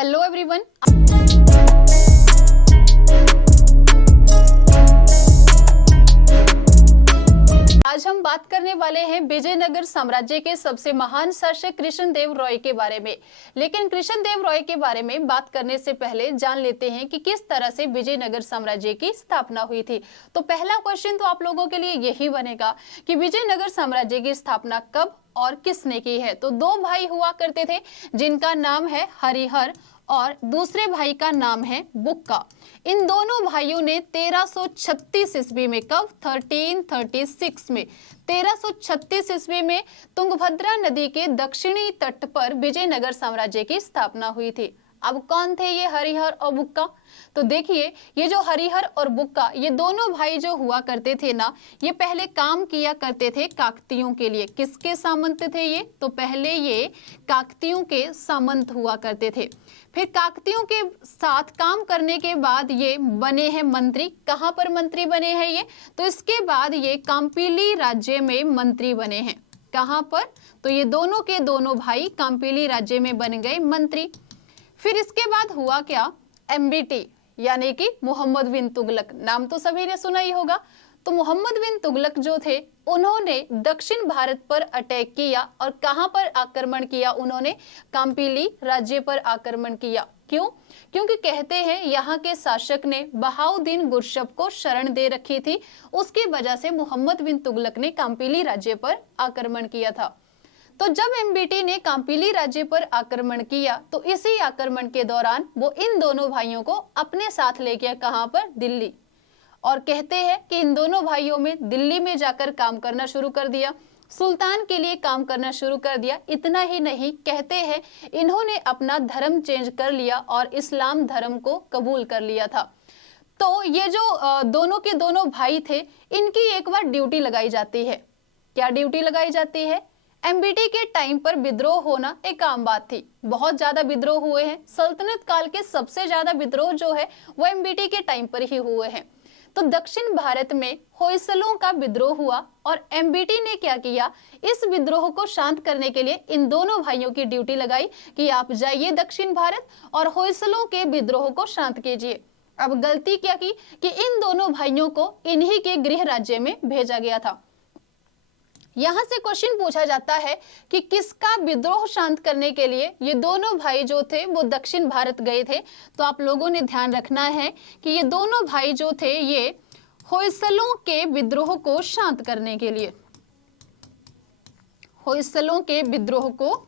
Hello everyone. आज हम बात करने वाले हैं विजयनगर साम्राज्य के सबसे महान शासक कृष्णदेव राय के बारे में। लेकिन कृष्णदेव राय के बारे में बात करने से पहले जान लेते हैं कि किस तरह से विजयनगर साम्राज्य की स्थापना हुई थी। तो पहला क्वेश्चन तो आप लोगों के लिए यही बनेगा कि विजयनगर साम्राज्य की स्थापना कब और किसने की है। तो दो भाई हुआ करते थे जिनका नाम है हरिहर और दूसरे भाई का नाम है बुक्का। इन दोनों भाइयों ने 1336 ईस्वी में, कब, 1336 में, 1336 ईस्वी में तुंगभद्रा नदी के दक्षिणी तट पर विजयनगर साम्राज्य की स्थापना हुई थी। अब कौन थे ये हरिहर और बुक्का? तो देखिए, ये जो हरिहर और बुक्का, ये दोनों भाई जो हुआ करते थे ना, ये पहले काम किया करते थे काकतियों के लिए। किसके सामंत थे ये? तो पहले ये काकतियों के सामंत हुआ करते थे। फिर काकतियों के साथ काम करने के बाद ये बने हैं मंत्री। कहाँ पर मंत्री बने हैं ये? तो इसके बाद ये काम्पिली राज्य में मंत्री बने हैं। कहाँ पर? तो ये दोनों के दोनों भाई काम्पिली राज्य में बन गए मंत्री। फिर इसके बाद हुआ क्या? एमबीटी यानी कि मोहम्मद बिन तुगलक, नाम तो सभी ने सुना ही होगा। तो मोहम्मद बिन तुगलक जो थे, उन्होंने दक्षिण भारत पर अटैक किया। और कहां पर आक्रमण किया उन्होंने? काम्पिली राज्य पर आक्रमण किया। क्यों? क्योंकि कहते हैं यहाँ के शासक ने बहाउद्दीन गुरशब को शरण दे रखी थी। उसकी वजह से मोहम्मद बिन तुगलक ने काम्पिली राज्य पर आक्रमण किया था। तो जब एमबीटी ने काम्पिली राज्य पर आक्रमण किया, तो इसी आक्रमण के दौरान वो इन दोनों भाइयों को अपने साथ ले गया। कहां पर? दिल्ली। और कहते हैं कि इन दोनों भाइयों में दिल्ली में जाकर काम करना शुरू कर दिया, सुल्तान के लिए काम करना शुरू कर दिया। इतना ही नहीं, कहते हैं इन्होंने अपना धर्म चेंज कर लिया और इस्लाम धर्म को कबूल कर लिया था। तो ये जो दोनों के दोनों भाई थे, इनकी एक बार ड्यूटी लगाई जाती है। क्या ड्यूटी लगाई जाती है? एमबीटी के टाइम पर विद्रोह होना एक आम बात थी। बहुत ज्यादा विद्रोह हुए हैं। सल्तनत काल के सबसे ज्यादा विद्रोह जो है वो एमबीटी के टाइम पर ही हुए हैं। तो दक्षिण भारत में होयसलों का विद्रोह हुआ और एमबीटी ने क्या किया? इस विद्रोह को शांत करने के लिए इन दोनों भाइयों की ड्यूटी लगाई कि आप जाइए दक्षिण भारत और होयसलों के विद्रोह को शांत कीजिए। अब गलती क्या की कि इन दोनों भाइयों को इन्हीं के गृह राज्य में भेजा गया था। यहां से क्वेश्चन पूछा जाता है कि किसका विद्रोह शांत करने के लिए ये दोनों भाई जो थे वो दक्षिण भारत गए थे। तो आप लोगों ने ध्यान रखना है कि ये दोनों भाई जो थे ये होयसलों के विद्रोह को शांत करने के लिए, होयसलों के विद्रोह को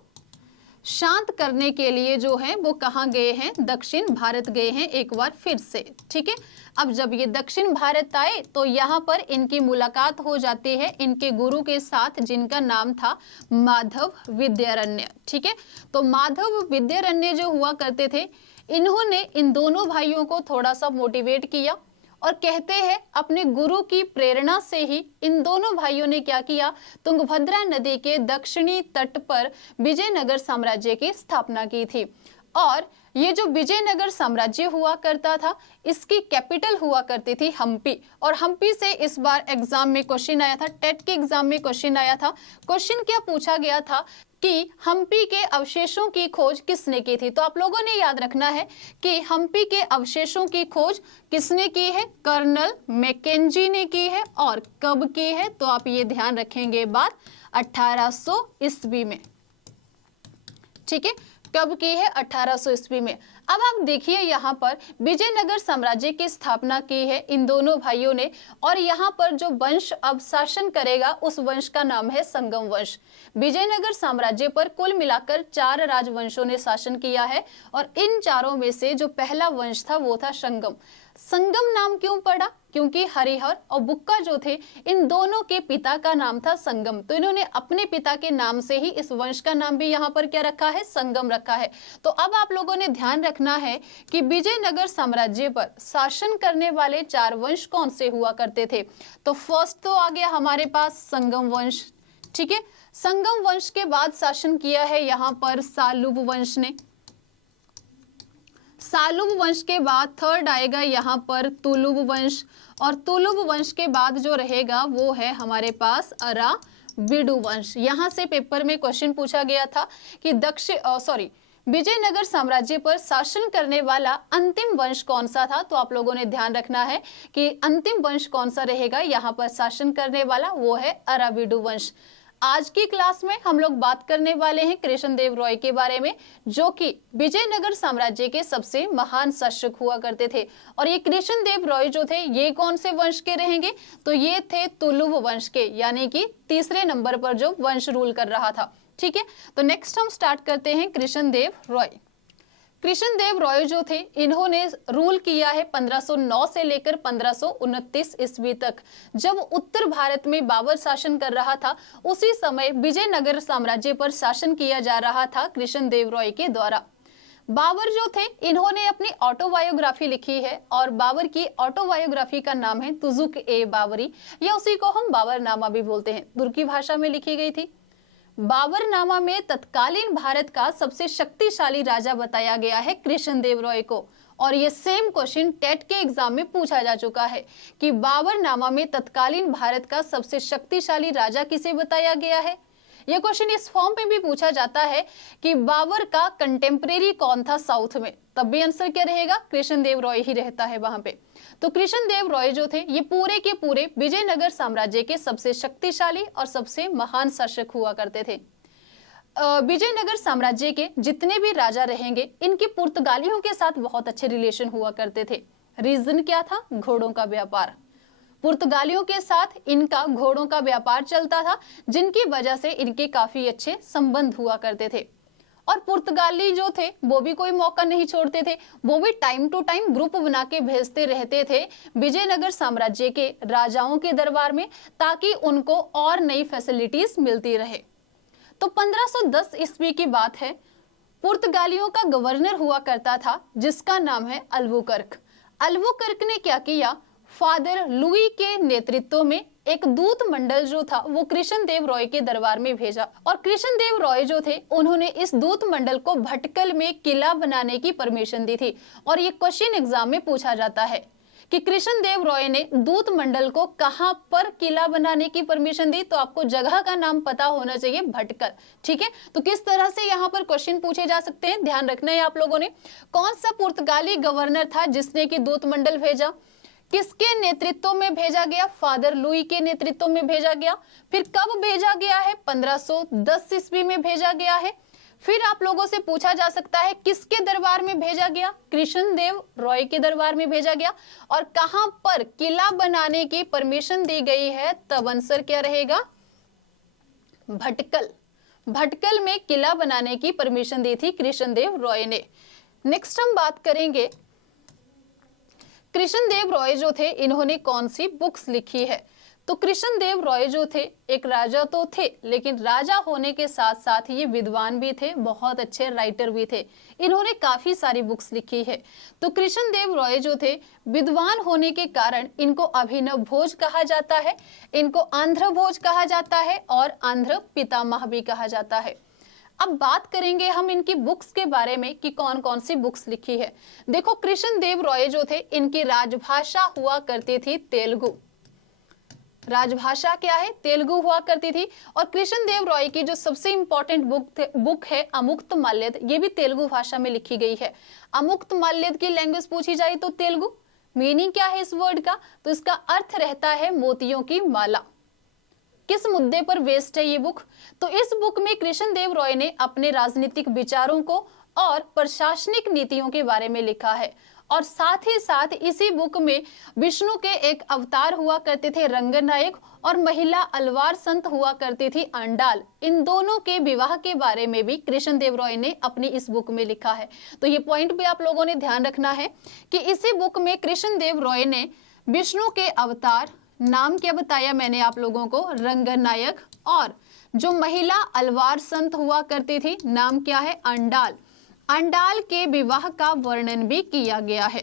शांत करने के लिए जो है वो कहाँ गए हैं? दक्षिण भारत गए हैं एक बार फिर से। ठीक है। अब जब ये दक्षिण भारत आए तो यहाँ पर इनकी मुलाकात हो जाती है इनके गुरु के साथ, जिनका नाम था माधव विद्यारण्य। ठीक है। तो माधव विद्यारण्य जो हुआ करते थे, इन्होंने इन दोनों भाइयों को थोड़ा सा मोटिवेट किया और कहते हैं अपने गुरु की प्रेरणा से ही इन दोनों भाइयों ने क्या किया? तुंगभद्रा नदी के दक्षिणी तट पर विजयनगर साम्राज्य की स्थापना की थी। और ये जो विजयनगर साम्राज्य हुआ करता था, इसकी कैपिटल हुआ करती थी हम्पी। और हम्पी से इस बार एग्जाम में क्वेश्चन आया था, टेट के एग्जाम में क्वेश्चन आया था। क्वेश्चन क्या पूछा गया था कि हम्पी के अवशेषों की खोज किसने की थी? तो आप लोगों ने याद रखना है कि हम्पी के अवशेषों की खोज किसने की है? कर्नल मैकेंजी ने की है। और कब की है? तो आप ये ध्यान रखेंगे बात, 1800 ईस्वी में। ठीक है। कब की है? 1800 ईस्वी में। अब आप देखिए यहाँ पर विजयनगर साम्राज्य की स्थापना की है इन दोनों भाइयों ने। और यहाँ पर जो वंश अब शासन करेगा उस वंश का नाम है संगम वंश। विजयनगर साम्राज्य पर कुल मिलाकर 4 राजवंशों ने शासन किया है और इन चारों में से जो पहला वंश था वो था संगम। संगम नाम क्यों पड़ा? क्योंकि हरिहर और बुक्का जो थे, इन दोनों के पिता का नाम था संगम। तो इन्होंने अपने पिता के नाम से ही इस वंश का नाम भी यहाँ पर क्या रखा है? संगम रखा है। तो अब आप लोगों ने ध्यान रखना है कि विजयनगर साम्राज्य पर शासन करने वाले 4 वंश कौन से हुआ करते थे। तो फर्स्ट तो आ गया हमारे पास संगम वंश। ठीक है। संगम वंश के बाद शासन किया है यहाँ पर सालुब वंश ने। सालुब वंश के बाद थर्ड आएगा यहाँ पर तुलुब वंश। और तुलुब वंश के बाद जो रहेगा वो है हमारे पास अराविडु वंश। यहाँ से पेपर में क्वेश्चन पूछा गया था कि विजयनगर साम्राज्य पर शासन करने वाला अंतिम वंश कौन सा था? तो आप लोगों ने ध्यान रखना है कि अंतिम वंश कौन सा रहेगा यहाँ पर शासन करने वाला, वो है अराविडु वंश। आज की क्लास में हम लोग बात करने वाले हैं कृष्णदेव रॉय के बारे में, जो कि विजयनगर साम्राज्य के सबसे महान शासक हुआ करते थे। और ये कृष्णदेव रॉय जो थे ये कौन से वंश के रहेंगे? तो ये थे तुलुव वंश के, यानी कि तीसरे नंबर पर जो वंश रूल कर रहा था। ठीक है, तो नेक्स्ट हम स्टार्ट करते हैं कृष्णदेव रॉय। कृष्णदेव रॉय जो थे इन्होंने रूल किया है 1509 से लेकर 1529 ईस्वी तक। जब उत्तर भारत में बाबर शासन कर रहा था उसी समय विजयनगर साम्राज्य पर शासन किया जा रहा था कृष्णदेव रॉय के द्वारा। बाबर जो थे इन्होंने अपनी ऑटोबायोग्राफी लिखी है और बाबर की ऑटोबायोग्राफी का नाम है तुजुक ए बाबरी, या उसी को हम बाबरनामा भी बोलते हैं। तुर्की भाषा में लिखी गई थी। बाबरनामा में तत्कालीन भारत का सबसे शक्तिशाली राजा बताया गया है कृष्णदेव रॉय को। और ये सेम क्वेश्चन टेट के एग्जाम में पूछा जा चुका है कि बाबरनामा में तत्कालीन भारत का सबसे शक्तिशाली राजा किसे बताया गया है। यह क्वेश्चन इस फॉर्म में भी पूछा जाता है कि बाबर का कंटेम्परेरी कौन था साउथ में, तब भी आंसर क्या रहेगा? कृष्णदेव रॉय ही रहता है वहां पे। तो कृष्णदेव रॉय जो थे ये पूरे के पूरे विजयनगर साम्राज्य के सबसे शक्तिशाली और सबसे महान शासक हुआ करते थे। विजयनगर साम्राज्य के जितने भी राजा रहेंगे इनके पुर्तगालियों के साथ बहुत अच्छे रिलेशन हुआ करते थे। रीजन क्या था? घोड़ों का व्यापार। पुर्तगालियों के साथ इनका घोड़ों का व्यापार चलता था, जिनकी वजह से इनके काफी अच्छे संबंध हुआ करते थे। और पुर्तगाली जो थे वो भी कोई मौका नहीं छोड़ते थे, वो भी टाइम टू टाइम ग्रुप बना के भेजते रहते थे विजयनगर साम्राज्य के राजाओं के दरबार में, ताकि उनको और नई फैसिलिटीज मिलती रहे। तो 1510 ईस्वी की बात है। पुर्तगालियों का गवर्नर हुआ करता था जिसका नाम है अल्बुकर्क। अल्बुकर्क ने क्या किया? फादर लुई के नेतृत्व में एक दूत मंडल जो था वो कृष्णदेव रॉय के दरबार में भेजा। और कृष्णदेव रॉय जो थे उन्होंने इस दूत मंडल को भटकल में किला बनाने की परमिशन दी थी। और ये क्वेश्चन एग्जाम में पूछा जाता है कि कृष्णदेव रॉय ने दूत मंडल को कहां पर किला बनाने की परमिशन दी? तो आपको जगह का नाम पता होना चाहिए, भटकल। ठीक है, तो किस तरह से यहाँ पर क्वेश्चन पूछे जा सकते हैं, ध्यान रखना है आप लोगों ने। कौन सा पुर्तगाली गवर्नर था जिसने की दूत मंडल भेजा? किसके नेतृत्व में भेजा गया? फादर लुई के नेतृत्व में भेजा गया। फिर कब भेजा गया है? 1510 ईस्वी में भेजा गया है। फिर आप लोगों से पूछा जा सकता है किसके दरबार में भेजा गया? कृष्णदेव रॉय के दरबार में भेजा गया। और कहां पर किला बनाने की परमिशन दी गई है? तब आंसर क्या रहेगा? भटकल। भटकल में किला बनाने की परमिशन दी थी कृष्णदेव रॉय ने। नेक्स्ट हम बात करेंगे कृष्णदेव रॉय जो थे इन्होंने कौन सी बुक्स लिखी है। तो कृष्णदेव रॉय जो थे एक राजा तो थे, लेकिन राजा होने के साथ साथ ये विद्वान भी थे, बहुत अच्छे राइटर भी थे। इन्होंने काफी सारी बुक्स लिखी है। तो कृष्णदेव रॉय जो थे विद्वान होने के कारण इनको अभिनव भोज कहा जाता है, इनको आंध्र भोज कहा जाता है और आंध्र पितामह भी कहा जाता है। अब बात करेंगे हम इनकी बुक्स के बारे में कि कौन कौन सी बुक्स लिखी है। देखो कृष्णदेव रॉय जो थे इनकी राजभाषा हुआ करती थी तेलुगु। राजभाषा क्या है? तेलुगु हुआ करती थी। और कृष्णदेव रॉय की जो सबसे इंपॉर्टेंट बुक है अमुक्तमाल्यद, ये भी तेलुगु भाषा में लिखी गई है। अमुक्तमाल्यद की लैंग्वेज पूछी जाए तो तेलुगु। मीनिंग क्या है इस वर्ड का? तो इसका अर्थ रहता है मोतियों की माला। किस मुद्दे पर बेस्ड है ये बुक? तो इस बुक में कृष्णदेव रॉय ने अपने राजनीतिक विचारों को और प्रशासनिक नीतियों के बारे में लिखा है। और साथ ही साथ इसी बुक में विष्णु के एक अवतार हुआ करते थे रंगनायक, और महिला अलवार संत हुआ करती थी अंडाल। इन दोनों के विवाह के बारे में भी कृष्णदेव रॉय ने अपनी इस बुक में लिखा है। तो ये पॉइंट भी आप लोगों ने ध्यान रखना है कि इसी बुक में कृष्णदेव रॉय ने विष्णु के अवतार, नाम क्या बताया मैंने आप लोगों को? रंगनायक। और जो महिला अलवार संत हुआ करती थी नाम क्या है? अंडाल। अंडाल के विवाह का वर्णन भी किया गया है।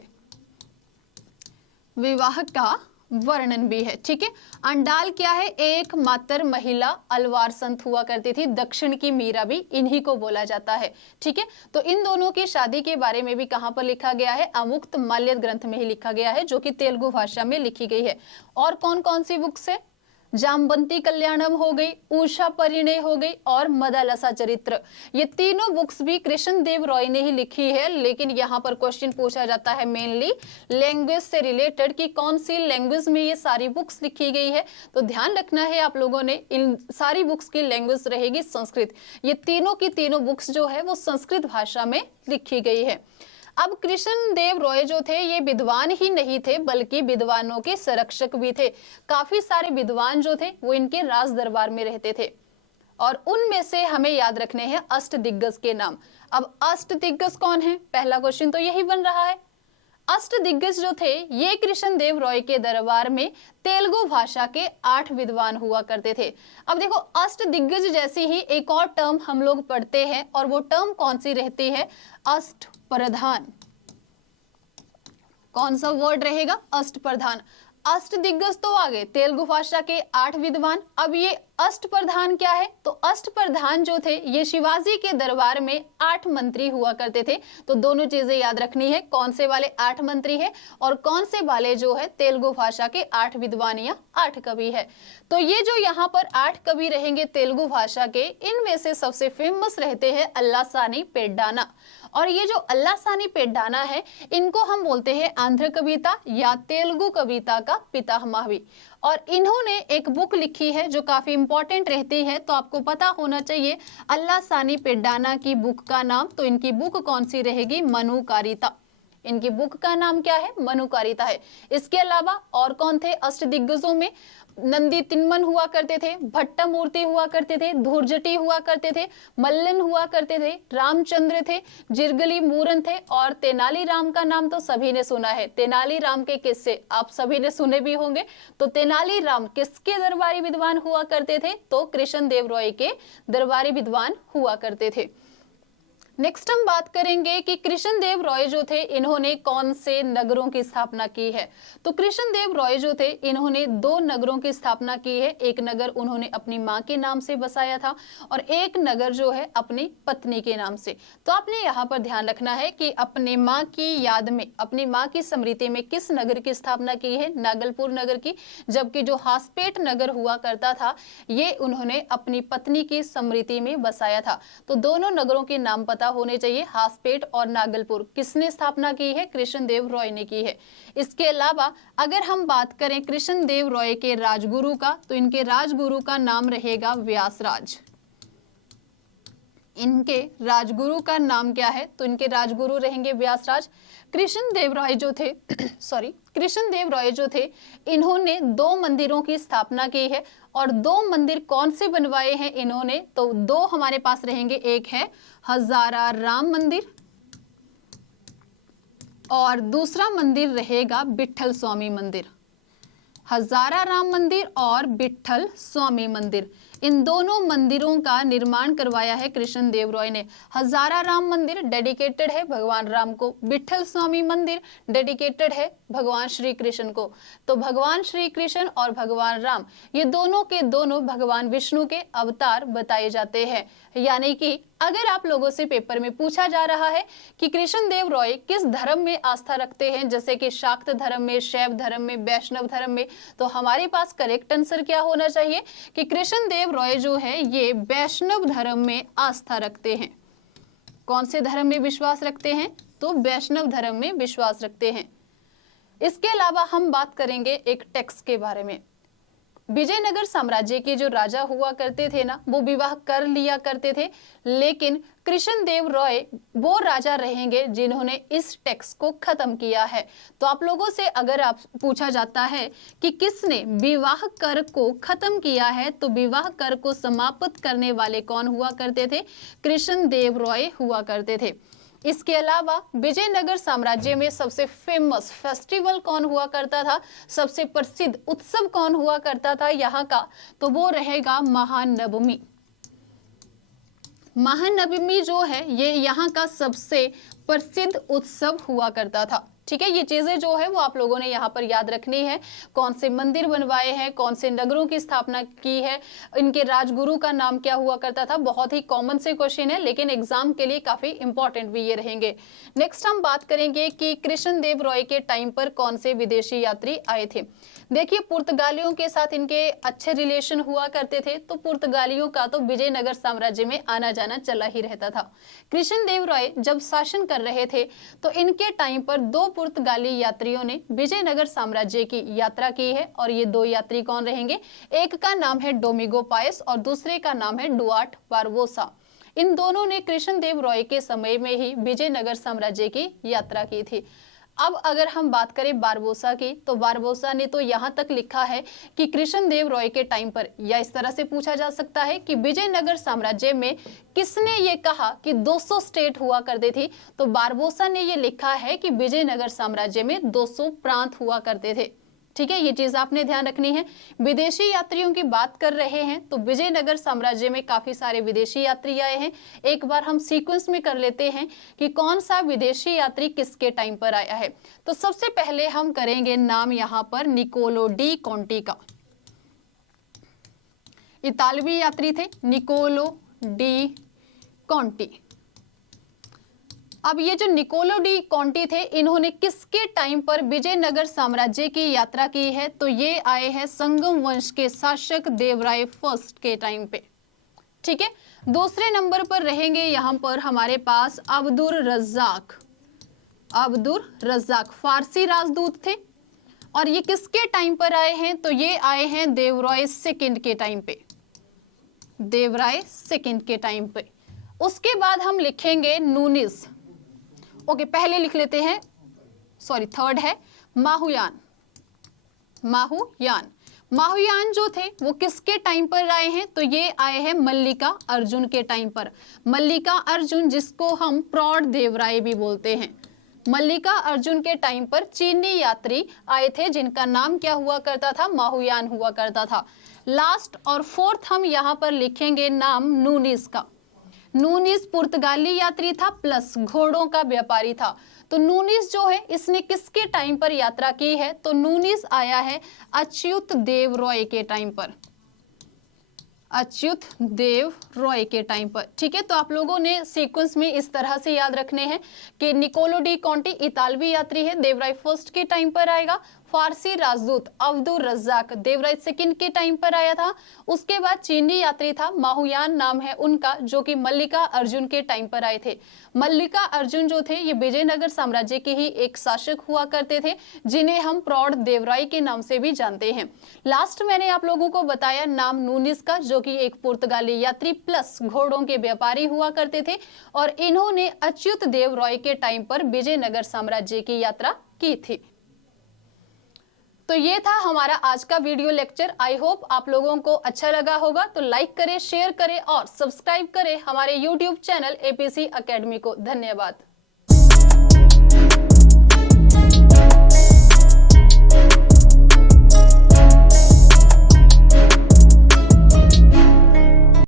विवाह का वर्णन भी है। ठीक है, अंडाल क्या है? एकमात्र महिला अलवार संत हुआ करती थी। दक्षिण की मीरा भी इन्हीं को बोला जाता है। ठीक है, तो इन दोनों की शादी के बारे में भी कहां पर लिखा गया है? अमुक्तमाल्यद ग्रंथ में ही लिखा गया है, जो कि तेलुगु भाषा में लिखी गई है। और कौन कौन सी बुक्स है? जामवंती कल्याणम हो गई, उषा परिणय हो गई और मदालसा चरित्र। ये तीनों बुक्स भी कृष्ण देव रॉय ने ही लिखी है। लेकिन यहाँ पर क्वेश्चन पूछा जाता है मेनली लैंग्वेज से रिलेटेड कि कौन सी लैंग्वेज में ये सारी बुक्स लिखी गई है। तो ध्यान रखना है आप लोगों ने, इन सारी बुक्स की लैंग्वेज रहेगी संस्कृत। ये तीनों की तीनों बुक्स जो है वो संस्कृत भाषा में लिखी गई है। अब कृष्ण देव रॉय जो थे ये विद्वान ही नहीं थे बल्कि विद्वानों के संरक्षक भी थे। काफी सारे विद्वान जो थे वो इनके राज दरबार में रहते थे और उनमें से हमें याद रखने हैं अष्टदिग्गज के नाम। अब अष्टदिग्गज कौन है, पहला क्वेश्चन तो यही बन रहा है। अष्टदिग्गज जो थे ये कृष्ण देव रॉय के दरबार में तेलुगु भाषा के 8 विद्वान हुआ करते थे। अब देखो अष्टदिग्गज जैसी ही एक और टर्म हम लोग पढ़ते हैं और वो टर्म कौन सी रहती है, अष्टप्रधान। कौन सा वर्ड रहेगा, अष्टप्रधान। अष्टदिग्गज तो आ गए तेलुगु भाषा के 8 विद्वान। अब ये अष्टप्रधान क्या है, तो अष्टप्रधान जो थे ये शिवाजी के दरबार में 8 मंत्री हुआ करते थे। तो दोनों चीजें याद रखनी है, कौन से वाले 8 मंत्री है और कौन से वाले जो है तेलुगु भाषा के 8 विद्वान या 8 कवि है। तो ये जो यहाँ पर 8 कवि रहेंगे तेलुगु भाषा के, इनमें से सबसे फेमस रहते हैं अल्लासानी पेड्डाना। और ये जो अल्लासानी पेड्डाना है इनको हम बोलते हैं आंध्र कविता या तेलुगु कविता का पितामह भी। और इन्होंने एक बुक लिखी है जो काफी इंपॉर्टेंट रहती है, तो आपको पता होना चाहिए अल्लासानी पेड्डाना की बुक का नाम। तो इनकी बुक कौन सी रहेगी, मनुकारिता। इनकी बुक का नाम क्या है, मनुकारिता है। इसके अलावा और कौन थे अष्टदिग्गजों में, नंदी तिम्मन हुआ करते थे, भट्टमूर्ति हुआ करते थे, धूर्जटी हुआ करते थे, मल्लन हुआ करते थे, रामचंद्र थे, जिरगली मूरन थे और तेनालीराम का नाम तो सभी ने सुना है। तेनालीराम के किस्से आप सभी ने सुने भी होंगे। तो तेनालीराम किसके दरबारी विद्वान हुआ करते थे, तो कृष्ण देव रॉय के दरबारी विद्वान हुआ करते थे। नेक्स्ट हम बात करेंगे कि कृष्ण देव रॉय जो थे इन्होंने कौन से नगरों की स्थापना की है। तो कृष्ण देव रॉय जो थे इन्होंने 2 नगरों की स्थापना की है। एक नगर उन्होंने अपनी माँ के नाम से बसाया था और एक नगर जो है अपनी पत्नी के नाम से। तो आपने यहाँ पर ध्यान रखना है कि अपने माँ की याद में, अपनी माँ की स्मृति में किस नगर की स्थापना की है, नागलपुर नगर की। जबकि जो हासपेट नगर हुआ करता था ये उन्होंने अपनी पत्नी की स्मृति में बसाया था। तो दोनों नगरों के नाम पता होने चाहिए, हासपेट और नागलपुर। किसने स्थापना की है, कृष्ण देव रॉय ने की है। इसके अलावा अगर हम बात करें कृष्ण देव रॉय के राजगुरु का, तो इनके राजगुरु का नाम रहेगा व्यासराज। इनके राजगुरु का नाम क्या है, तो इनके राजगुरु रहेंगे व्यासराज। कृष्ण देव रॉय जो थे कृष्ण देव रॉय जो थे इन्होंने 2 मंदिरों की स्थापना की है। और 2 मंदिर कौन से बनवाए हैं इन्होंने, तो 2 हमारे पास रहेंगे। एक है हजारा राम मंदिर और दूसरा मंदिर रहेगा विठल स्वामी मंदिर। हजारा राम मंदिर और विठल स्वामी मंदिर, इन दोनों मंदिरों का निर्माण करवाया है कृष्ण देव रॉय ने। हजारा राम मंदिर डेडिकेटेड है भगवान राम को, विठल स्वामी मंदिर डेडिकेटेड है भगवान श्री कृष्ण को। तो भगवान श्री कृष्ण और भगवान राम ये दोनों के दोनों भगवान विष्णु के अवतार बताए जाते हैं। यानी कि अगर आप लोगों से पेपर में पूछा जा रहा है कि कृष्ण देव रॉय किस धर्म में आस्था रखते हैं, जैसे कि शाक्त धर्म में, शैव धर्म में, वैष्णव धर्म में, तो हमारे पास करेक्ट आंसर क्या होना चाहिए कि कृष्ण देव रॉय जो है ये वैष्णव धर्म में आस्था रखते हैं। कौन से धर्म में विश्वास रखते हैं, तो वैष्णव धर्म में विश्वास रखते हैं। इसके अलावा हम बात करेंगे एक टैक्स के बारे में। विजयनगर साम्राज्य के जो राजा हुआ करते थे ना, वो विवाह कर लिया करते थे, लेकिन कृष्ण देव रॉय वो राजा रहेंगे जिन्होंने इस टैक्स को खत्म किया है। तो आप लोगों से अगर आप पूछा जाता है कि किसने विवाह कर को खत्म किया है, तो विवाह कर को समाप्त करने वाले कौन हुआ करते थे, कृष्ण देव रॉय हुआ करते थे। इसके अलावा विजयनगर साम्राज्य में सबसे फेमस फेस्टिवल कौन हुआ करता था, सबसे प्रसिद्ध उत्सव कौन हुआ करता था यहाँ का, तो वो रहेगा महानवमी। महानवमी जो है ये यहाँ का सबसे प्रसिद्ध उत्सव हुआ करता था। ठीक है, ये चीजें जो है वो आप लोगों ने यहाँ पर याद रखनी है। कौन से मंदिर बनवाए हैं, कौन से नगरों की स्थापना की है, इनके राजगुरु का नाम क्या हुआ करता था। बहुत ही कॉमन से क्वेश्चन है, लेकिन एग्जाम के लिए काफी इंपॉर्टेंट भी ये रहेंगे। नेक्स्ट हम बात करेंगे कि कृष्णदेव रॉय के टाइम पर कौन से विदेशी यात्री आए थे। देखिए, पुर्तगालियों के साथ इनके अच्छे रिलेशन हुआ करते थे, तो पुर्तगालियों का तो विजयनगर साम्राज्य में आना जाना चला ही रहता था। कृष्णदेव रॉय जब शासन कर रहे थे तो इनके टाइम पर 2 पुर्तगाली यात्रियों ने विजयनगर साम्राज्य की यात्रा की है, और ये 2 यात्री कौन रहेंगे? एक का नाम है डोमिगो पायस और दूसरे का नाम है डुआर्ट बारबोसा। इन दोनों ने कृष्णदेव रॉय के समय में ही विजयनगर साम्राज्य की यात्रा की थी। अब अगर हम बात करें बारबोसा की, तो बारबोसा ने तो यहाँ तक लिखा है कि कृष्णदेव रॉय के टाइम पर, या इस तरह से पूछा जा सकता है कि विजयनगर साम्राज्य में किसने ये कहा कि 200 स्टेट हुआ करते थे, तो बारबोसा ने ये लिखा है कि विजयनगर साम्राज्य में 200 प्रांत हुआ करते थे। ठीक है, ये चीज आपने ध्यान रखनी है। विदेशी यात्रियों की बात कर रहे हैं तो विजयनगर साम्राज्य में काफी सारे विदेशी यात्री आए हैं। एक बार हम सीक्वेंस में कर लेते हैं कि कौन सा विदेशी यात्री किसके टाइम पर आया है। तो सबसे पहले हम करेंगे नाम यहाँ पर निकोलो डी कॉन्टी का। इतालवी यात्री थे निकोलो डी कॉन्टी। अब ये जो निकोलो डी कॉन्टी थे, इन्होंने किसके टाइम पर विजयनगर साम्राज्य की यात्रा की है? तो ये आए हैं संगम वंश के शासक देवराय फर्स्ट के टाइम पे। ठीक है, दूसरे नंबर पर रहेंगे यहाँ पर हमारे पास अब्दुल रज्जाक। अब्दुल रज्जाक फारसी राजदूत थे, और ये किसके टाइम पर आए हैं? तो ये आए हैं देवराय सेकंड के टाइम पे। देवराय सेकंड के टाइम पे। उसके बाद हम लिखेंगे नूनिस। ओके, पहले लिख लेते हैं, सॉरी थर्ड है माहुयान। माहुयान, माहुयान जो थे वो किसके टाइम पर आए हैं? तो ये आए हैं मल्लिका अर्जुन के टाइम पर। मल्लिका अर्जुन, जिसको हम प्रौढ़ देवराय भी बोलते हैं। मल्लिका अर्जुन के टाइम पर चीनी यात्री आए थे, जिनका नाम क्या हुआ करता था? माहुयान हुआ करता था। लास्ट और फोर्थ हम यहाँ पर लिखेंगे नाम नूनिस का। नूनिस पुर्तगाली यात्री था प्लस घोड़ों का व्यापारी था। तो नूनिस जो है इसने किसके टाइम पर यात्रा की है? तो नूनिस आया है अच्युत देव रॉय के टाइम पर। अच्युत देव रॉय के टाइम पर। ठीक है, तो आप लोगों ने सीक्वेंस में इस तरह से याद रखने हैं कि निकोलो डी कॉन्टी इतालवी यात्री है, देवराय फर्स्ट के टाइम पर आएगा। फारसी राजदूत अब्दुल रज्जाक देवराय सेकंड के टाइम पर आया था। उसके बाद चीनी यात्री था, माहुयान नाम है उनका, जो कि मल्लिका अर्जुन के टाइम पर आए थे। मल्लिका अर्जुन जो थे ये विजयनगर साम्राज्य के ही एक शासक हुआ करते थे, जिन्हें हम प्रौढ़ देवराय के नाम से भी जानते हैं। लास्ट मैंने आप लोगों को बताया नाम नूनिस का, जो कि एक पुर्तगाली यात्री प्लस घोड़ों के व्यापारी हुआ करते थे, और इन्होंने अच्युत देव रॉय के टाइम पर विजयनगर साम्राज्य की यात्रा की थी। तो ये था हमारा आज का वीडियो लेक्चर। आई होप आप लोगों को अच्छा लगा होगा। तो लाइक करें, शेयर करें और सब्सक्राइब करें हमारे YouTube चैनल APC अकेडमी को। धन्यवाद।